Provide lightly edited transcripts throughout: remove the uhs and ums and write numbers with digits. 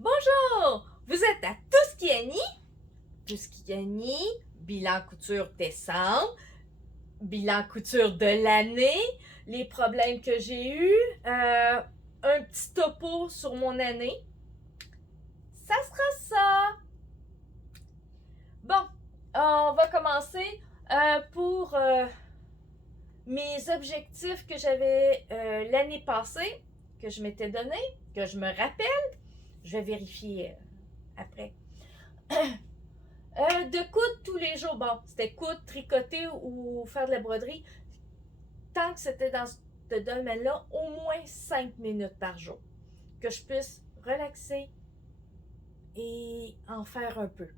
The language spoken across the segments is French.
Bonjour! Vous êtes à Tuscany? Tuscany, bilan couture décembre, bilan couture de l'année, les problèmes que j'ai eus, un petit topo sur mon année. Ça sera ça! Bon, on va commencer pour mes objectifs que j'avais l'année passée, que je m'étais donné, que je me rappelle. Je vais vérifier après. De coudre tous les jours. Bon, c'était coudre, tricoter ou faire de la broderie. Tant que c'était dans ce domaine-là, au moins 5 minutes par jour. Que je puisse relaxer et en faire un peu.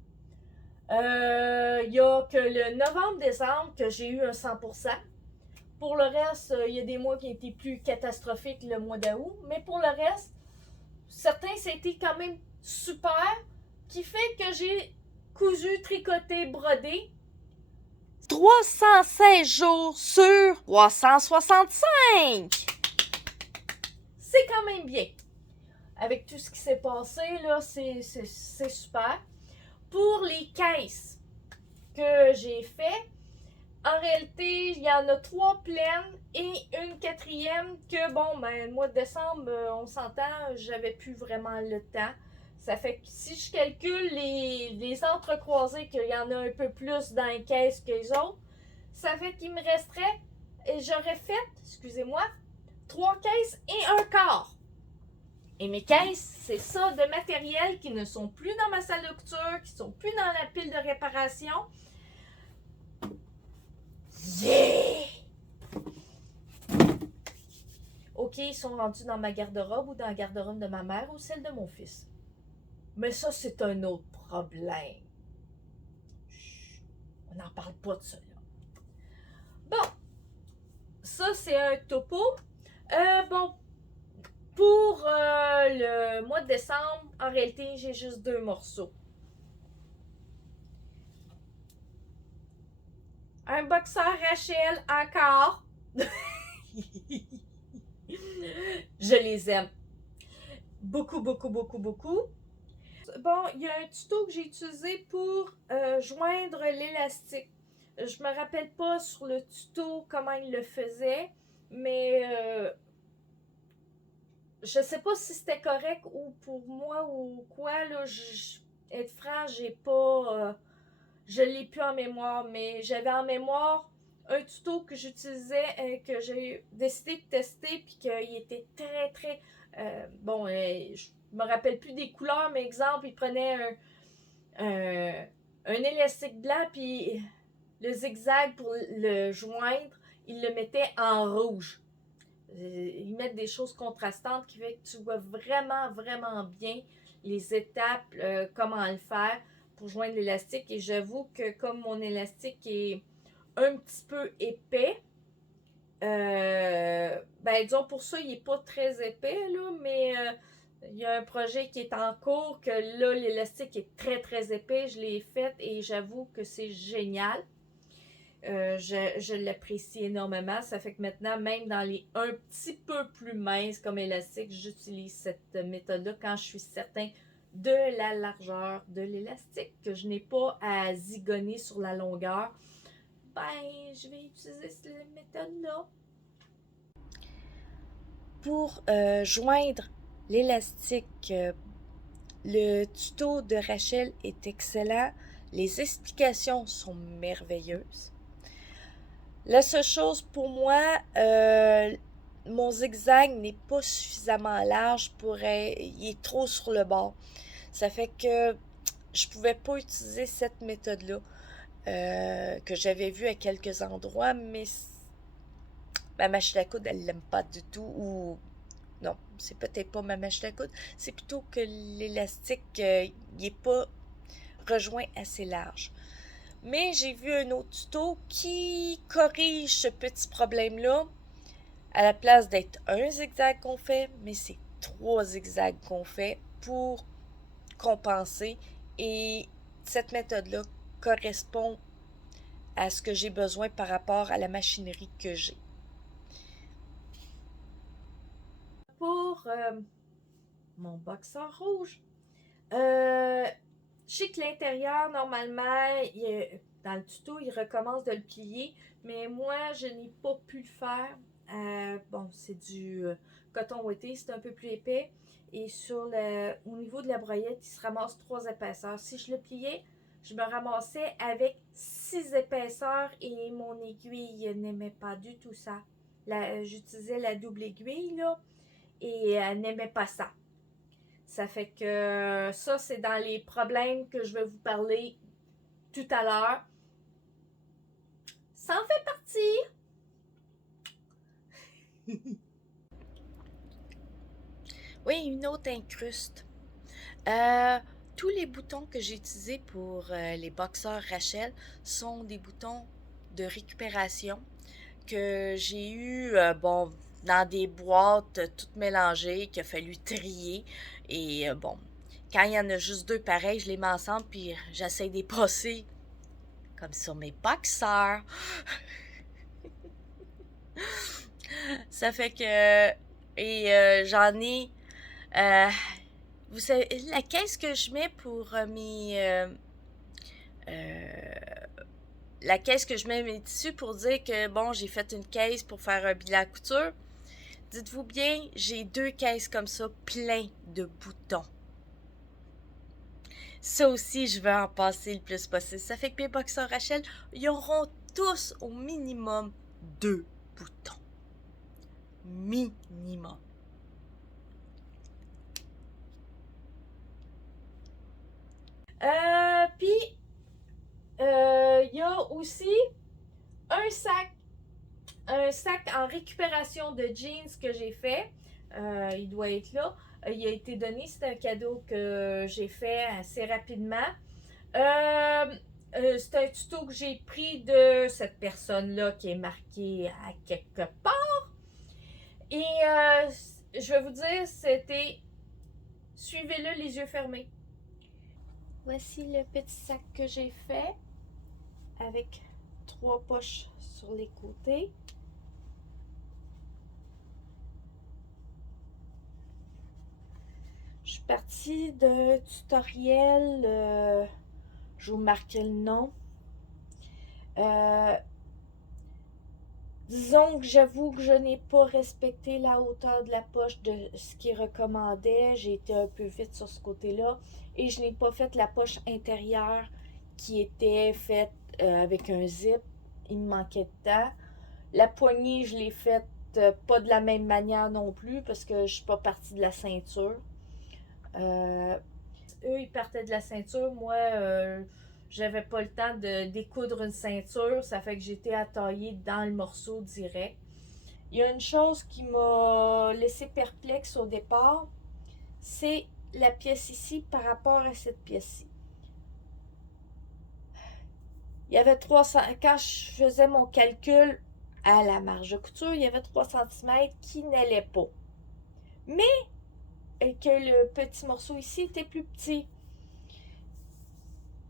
Il n'y a que le novembre-décembre que j'ai eu un 100%. Pour le reste, il y a des mois qui ont été plus catastrophiques le mois d'août. Mais pour le reste, certains, c'était quand même super. Qui fait que j'ai cousu, tricoté, brodé 316 jours sur 365. C'est quand même bien. Avec tout ce qui s'est passé, là, c'est super. Pour les caisses que j'ai fait, en réalité, il y en a 3 pleines et une quatrième que, bon, ben, le mois de décembre, on s'entend, j'avais plus vraiment le temps. Ça fait que si je calcule les entrecroisés, qu'il y en a un peu plus dans les caisses que les autres, ça fait qu'il me resterait, et j'aurais fait, excusez-moi, 3 caisses et un quart. Et mes caisses, c'est ça de matériel qui ne sont plus dans ma salle de couture, qui sont plus dans la pile de réparation. Yeah! OK, ils sont rendus dans ma garde-robe ou dans la garde-robe de ma mère ou celle de mon fils. Mais ça, c'est un autre problème. Chut, on n'en parle pas de ça, là. Bon, ça, c'est un topo. Bon, pour le mois de décembre, en réalité, j'ai juste 2 morceaux. Un boxeur Rachel encore. Je les aime. Beaucoup, beaucoup, beaucoup, beaucoup. Bon, il y a un tuto que j'ai utilisé pour joindre l'élastique. Je me rappelle pas sur le tuto comment il le faisait, mais je sais pas si c'était correct ou pour moi ou quoi. Là, être franc, j'ai pas. Je l'ai plus en mémoire, mais j'avais en mémoire un tuto que j'utilisais, que j'ai décidé de tester, puis qu'il était très, très. Bon, je me rappelle plus des couleurs, mais exemple, il prenait un élastique blanc, puis le zigzag pour le joindre, il le mettait en rouge. Ils mettent des choses contrastantes qui fait que tu vois vraiment, vraiment bien les étapes, comment le faire pour joindre l'élastique. Et j'avoue que comme mon élastique est un petit peu épais, ben disons pour ça, il n'est pas très épais, là, mais il y a un projet qui est en cours que là, l'élastique est très, très épais. Je l'ai fait et j'avoue que c'est génial. Je l'apprécie énormément. Ça fait que maintenant, même dans les un petit peu plus minces comme élastique, j'utilise cette méthode-là quand je suis certain de la largeur de l'élastique, que je n'ai pas à zigonner sur la longueur. Ben, je vais utiliser cette méthode-là. Pour joindre l'élastique, le tuto de Rachel est excellent. Les explications sont merveilleuses. La seule chose pour moi, mon zigzag n'est pas suffisamment large il est trop sur le bord. Ça fait que je pouvais pas utiliser cette méthode-là, que j'avais vue à quelques endroits, mais ma machine à coudre, elle l'aime pas du tout, ou non, c'est peut-être pas ma machine à coudre, c'est plutôt que l'élastique, il est pas rejoint assez large. Mais j'ai vu un autre tuto qui corrige ce petit problème-là. À la place d'être un zigzag qu'on fait, mais c'est 3 zigzags qu'on fait pour compenser. Et cette méthode-là correspond à ce que j'ai besoin par rapport à la machinerie que j'ai. Pour mon boxeur rouge, Euh, je sais que l'intérieur, normalement, dans le tuto, il recommence de le plier, mais moi, je n'ai pas pu le faire. Bon, c'est du coton ouaté, c'est un peu plus épais. Et au niveau de la broyette, il se ramasse 3 épaisseurs. Si je le pliais, je me ramassais avec 6 épaisseurs et mon aiguille n'aimait pas du tout ça. J'utilisais la double aiguille, là, et elle n'aimait pas ça. Ça fait que ça, c'est dans les problèmes que je vais vous parler tout à l'heure. Ça en fait partie. Oui, une autre incruste. Euh, Tous les boutons que j'ai utilisés pour les boxeurs Rachel sont des boutons de récupération que j'ai eu, bon, dans des boîtes toutes mélangées qu'il a fallu trier. Et bon, quand il y en a juste 2 pareils, je les mets ensemble puis j'essaie de les passer comme sur mes boxeurs. Ça fait que... Et j'en ai... euh, vous savez, la caisse que je mets pour euh, la caisse que je mets mes tissus pour dire que, bon, j'ai fait une caisse pour faire un bilan à couture. Dites-vous bien, j'ai 2 caisses comme ça, plein de boutons. Ça aussi, je vais en passer le plus possible. Ça fait que mes boxeurs Rachel, ils auront tous au minimum 2 boutons. Minimum. Puis, il y a aussi un sac, en récupération de jeans que j'ai fait. Il doit être là. Il a été donné, c'est un cadeau que j'ai fait assez rapidement. Euh, c'est un tuto que j'ai pris de cette personne-là qui est marquée à quelque part. Et je vais vous dire, c'était suivez-le les yeux fermés. Voici le petit sac que j'ai fait avec 3 poches sur les côtés. Je suis partie d'un tutoriel, je vous marquerai le nom. Euh, Disons que j'avoue que je n'ai pas respecté la hauteur de la poche de ce qu'il recommandait. J'ai été un peu vite sur ce côté-là. Et je n'ai pas fait la poche intérieure qui était faite avec un zip. Il me manquait de temps. La poignée, je l'ai faite pas de la même manière non plus parce que je ne suis pas partie de la ceinture. Euh, Eux, ils partaient de la ceinture. Moi, j'avais pas le temps de découdre une ceinture. Ça fait que j'étais à tailler dans le morceau direct. Il y a une chose qui m'a laissé perplexe au départ, c'est la pièce ici par rapport à cette pièce-ci. Il y avait 300, quand je faisais mon calcul à la marge de couture, il y avait 3 cm qui n'allaient pas. Mais que le petit morceau ici était plus petit.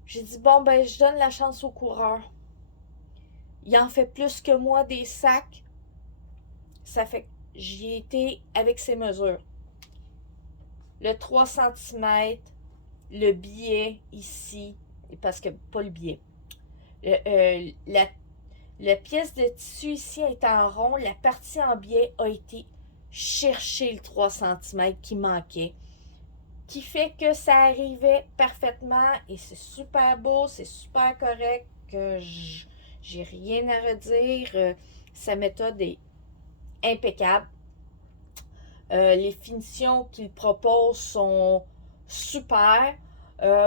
J'ai dit, bon, ben, je donne la chance au coureur. Il en fait plus que moi des sacs. Ça fait que j'y ai été avec ses mesures. Le 3 cm, le biais ici, parce que pas le biais. La pièce de tissu ici est en rond, la partie en biais a été chercher le 3 cm qui manquait. Qui fait que ça arrivait parfaitement et c'est super beau, c'est super correct, que j'ai rien à redire. Sa méthode est impeccable. Les finitions qu'il propose sont super.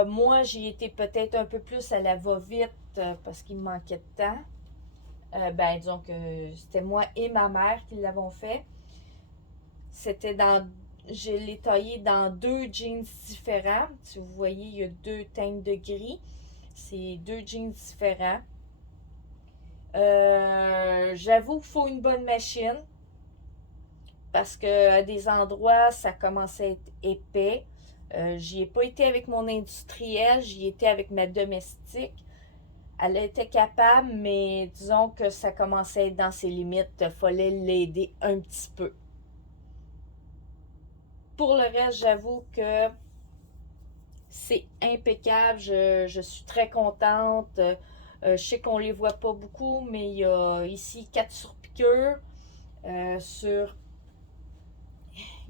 Moi, j'ai été peut-être un peu plus à la va-vite parce qu'il me manquait de temps. Ben, disons que c'était moi et ma mère qui l'avons fait. C'était dans... Je l'ai taillé dans 2 jeans différents. Si vous voyez, il y a 2 teintes de gris. C'est 2 jeans différents. J'avoue qu'il faut une bonne machine parce qu'à des endroits, ça commençait à être épais. J'y ai pas été avec mon industriel, j'y étais avec ma domestique. Elle était capable, mais disons que ça commençait à être dans ses limites. Il fallait l'aider un petit peu. Pour le reste, j'avoue que C'est impeccable, je suis très contente. Je sais qu'on les voit pas beaucoup, mais il y a ici 4 surpiqûres. Sur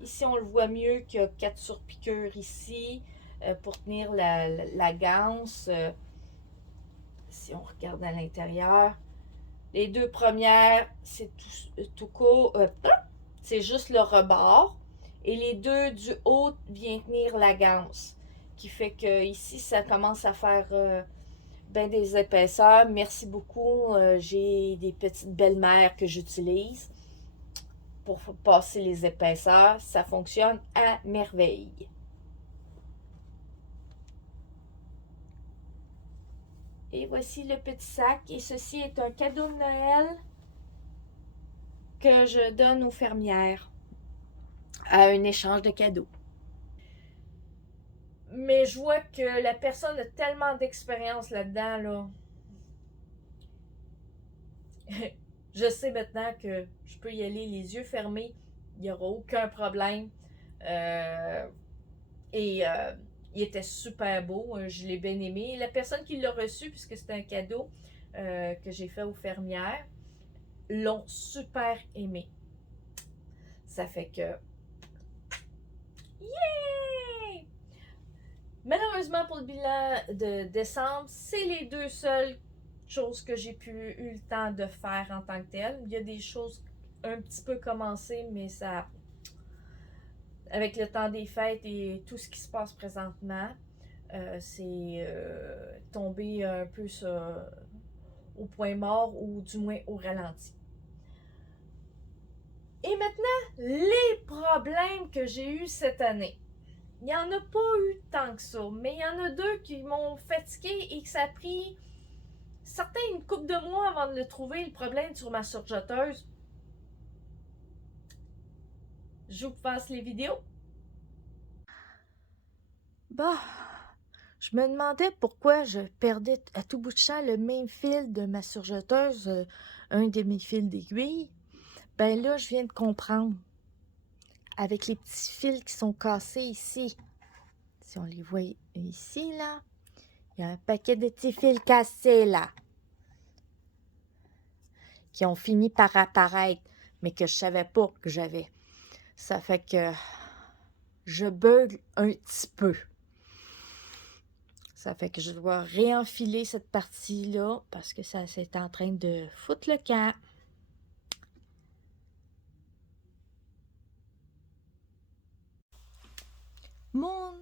Ici, on le voit mieux qu'il y a 4 surpiqûres ici pour tenir la ganse. Si on regarde à l'intérieur, les deux premières, c'est tout court. C'est juste le rebord. Et les deux du haut viennent tenir la ganse. Qui fait que ici, ça commence à faire ben des épaisseurs. Merci beaucoup. J'ai des petites belles-mères que j'utilise pour passer les épaisseurs. Ça fonctionne à merveille. Et voici le petit sac. Et ceci est un cadeau de Noël que je donne aux fermières à un échange de cadeaux. Mais je vois que la personne a tellement d'expérience là-dedans, là. Je sais maintenant que je peux y aller les yeux fermés. Il n'y aura aucun problème. Euh, et il était super beau. Je l'ai bien aimé. La personne qui l'a reçu, puisque c'était un cadeau que j'ai fait aux fermières, l'ont super aimé. Ça fait que... Yeah! Malheureusement pour le bilan de décembre, c'est les deux seules choses que j'ai eu le temps de faire en tant que tel. Il y a des choses un petit peu commencées, mais ça, avec le temps des fêtes et tout ce qui se passe présentement, c'est tombé un peu au point mort ou du moins au ralenti. Et maintenant, les problèmes que j'ai eus cette année. Il n'y en a pas eu tant que ça, mais il y en a deux qui m'ont fatigué et que ça a pris certains une couple de mois avant de le trouver, le problème sur ma surjeteuse. Je vous passe les vidéos. Bah, je me demandais pourquoi je perdais à tout bout de champ le même fil de ma surjeteuse, un de mes fils d'aiguille. Ben là, je viens de comprendre. Avec les petits fils qui sont cassés ici. Si on les voit ici, là, il y a un paquet de petits fils cassés, là, qui ont fini par apparaître, mais que je savais pas que j'avais. Ça fait que je bug un petit peu. Ça fait que je dois réenfiler cette partie-là parce que ça c'est en train de foutre le camp. Mon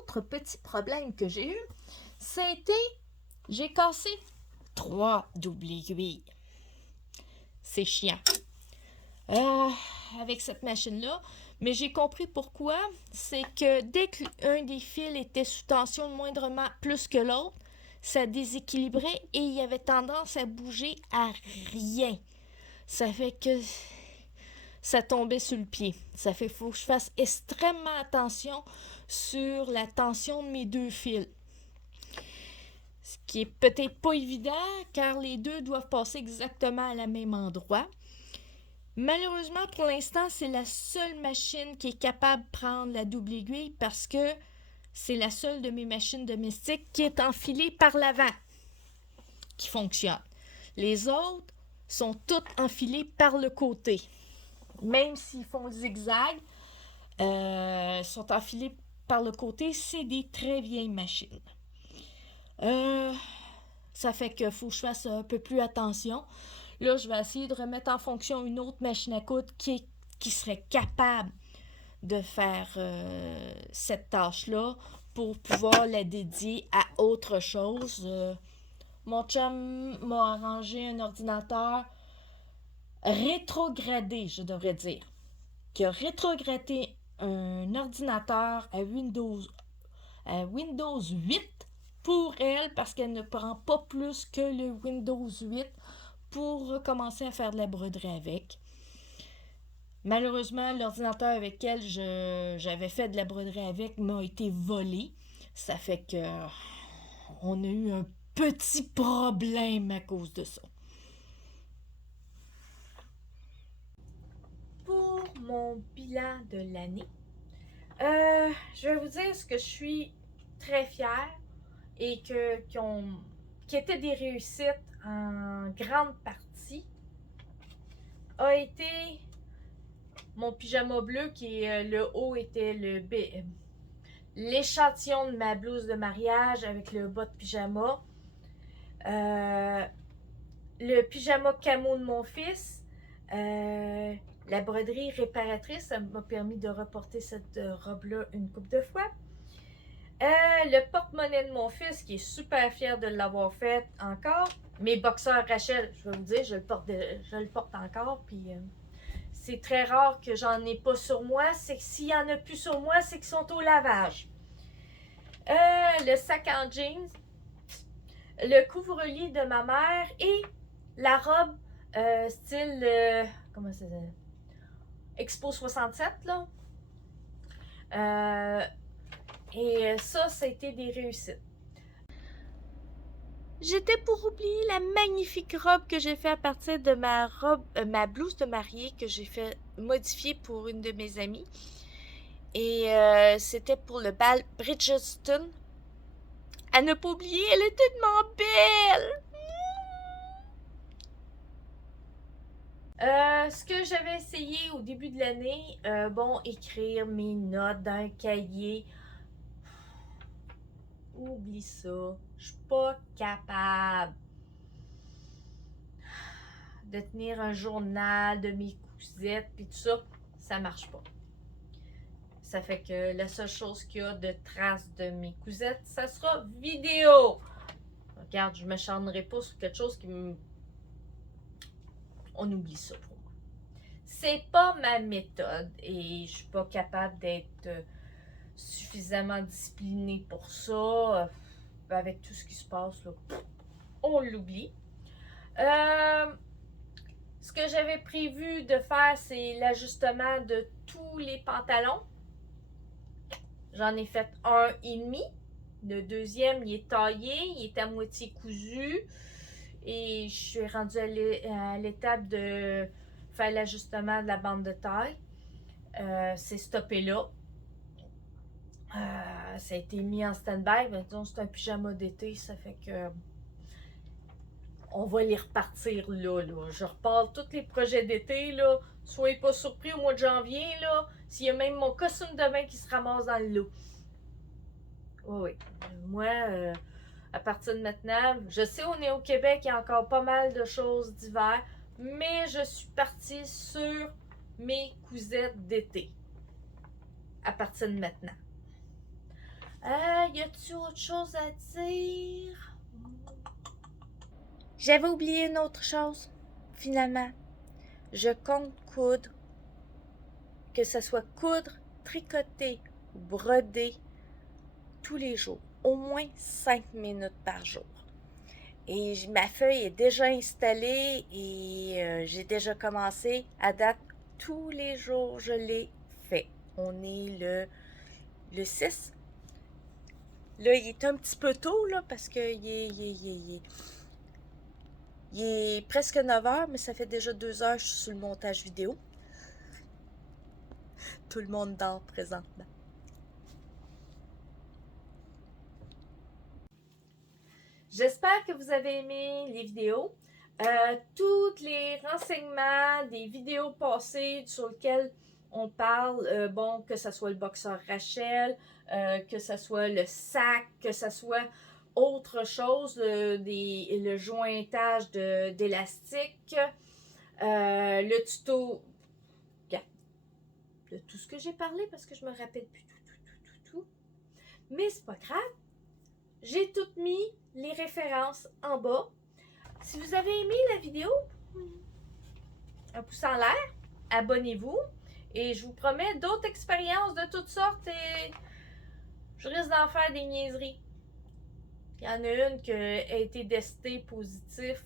autre petit problème que j'ai eu, c'était j'ai cassé 3 doubles aiguilles. C'est chiant. Avec cette machine-là. Mais j'ai compris pourquoi. C'est que dès qu'un des fils était sous tension moindrement plus que l'autre, ça déséquilibrait et il y avait tendance à bouger à rien. Ça fait que ça tombait sur le pied. Ça fait qu'il faut que je fasse extrêmement attention sur la tension de mes deux fils. Ce qui est peut-être pas évident car les deux doivent passer exactement à la même endroit. Malheureusement, pour l'instant, c'est la seule machine qui est capable de prendre la double aiguille parce que c'est la seule de mes machines domestiques qui est enfilée par l'avant, qui fonctionne. Les autres sont toutes enfilées par le côté. Même s'ils font zigzag, sont enfilés par le côté, c'est des très vieilles machines. Ça fait qu'il faut que je fasse un peu plus attention. Là, je vais essayer de remettre en fonction une autre machine à coudre qui serait capable de faire cette tâche-là pour pouvoir la dédier à autre chose. Mon chum m'a arrangé un ordinateur rétrogradé, je devrais dire, qui a rétrogradé un ordinateur à Windows 8 pour elle parce qu'elle ne prend pas plus que le Windows 8 pour recommencer à faire de la broderie avec. Malheureusement, l'ordinateur avec lequel j'avais fait de la broderie avec m'a été volé. Ça fait que on a eu un petit problème à cause de ça. Pour mon bilan de l'année, je vais vous dire ce que je suis très fière et qui étaient des réussites en grande partie, a été mon pyjama bleu, qui est le haut était l'échantillon de ma blouse de mariage avec le bas de pyjama. Le pyjama camo de mon fils. La broderie réparatrice, ça m'a permis de reporter cette robe-là une couple de fois. Le porte-monnaie de mon fils, qui est super fier de l'avoir fait encore. Mes boxeurs Rachel, je vais vous dire, je le porte encore. Puis c'est très rare que j'en ai pas sur moi. C'est que s'il y en a plus sur moi, c'est qu'ils sont au lavage. Le sac en jeans, le couvre-lit de ma mère et la robe style comment ça s'appelle? Expo 67 là. Et ça a été des réussites. J'étais pour oublier la magnifique robe que j'ai fait à partir de ma blouse de mariée que j'ai fait modifier pour une de mes amies. Et c'était pour le bal Bridgerton. À ne pas oublier, elle est tellement belle! Ce que j'avais essayé au début de l'année, écrire mes notes dans un cahier. Oublie ça. Je suis pas capable de tenir un journal de mes cousettes puis tout ça. Ça marche pas. Ça fait que la seule chose qu'il y a de traces de mes cousettes, ça sera vidéo. Regarde, je me charnerai pas sur quelque chose qui me... On oublie ça pour moi. C'est pas ma méthode et je suis pas capable d'être suffisamment disciplinée pour ça. Avec tout ce qui se passe, là, on l'oublie. Ce que j'avais prévu de faire, c'est l'ajustement de tous les pantalons. J'en ai fait un et demi. Le deuxième, il est taillé, il est à moitié cousu. Et je suis rendue à l'étape de faire l'ajustement de la bande de taille. C'est stoppé là. Ça a été mis en stand-by. Maintenant, c'est un pyjama d'été, ça fait que on va les repartir là. Je repars tous les projets d'été. Là. Soyez pas surpris au mois de janvier. Là, s'il y a même mon costume de bain qui se ramasse dans le lot. Oui. Moi, à partir de maintenant, je sais on est au Québec, il y a encore pas mal de choses d'hiver, mais je suis partie sur mes cousettes d'été. À partir de maintenant. Y a-t-il autre chose à dire? J'avais oublié une autre chose, finalement. Je compte coudre, que ce soit coudre, tricoter ou broder, tous les jours, au moins 5 minutes par jour. Et ma feuille est déjà installée et j'ai déjà commencé. À date, tous les jours, je l'ai fait. On est le 6. Là, il est un petit peu tôt, là, parce que il est presque 9h, mais ça fait déjà 2 heures que je suis sur le montage vidéo. Tout le monde dort présentement. J'espère que vous avez aimé les vidéos. Tous les renseignements des vidéos passées sur lesquelles on parle, que ce soit le boxeur Rachel, que ce soit le sac, que ce soit autre chose, le jointage d'élastique, le tuto, de tout ce que j'ai parlé parce que je me rappelle plus tout. Mais c'est pas grave. J'ai tout mis les références en bas. Si vous avez aimé la vidéo, un pouce en l'air, abonnez-vous et je vous promets d'autres expériences de toutes sortes et je risque d'en faire des niaiseries. Il y en a une qui a été testée positif,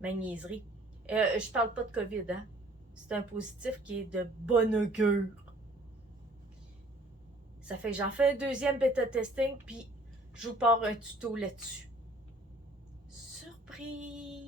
ma niaiserie. Je parle pas de COVID, hein. C'est un positif qui est de bonne augure. Ça fait que j'en fais un deuxième bêta testing puis je vous pars un tuto là-dessus. Surprise!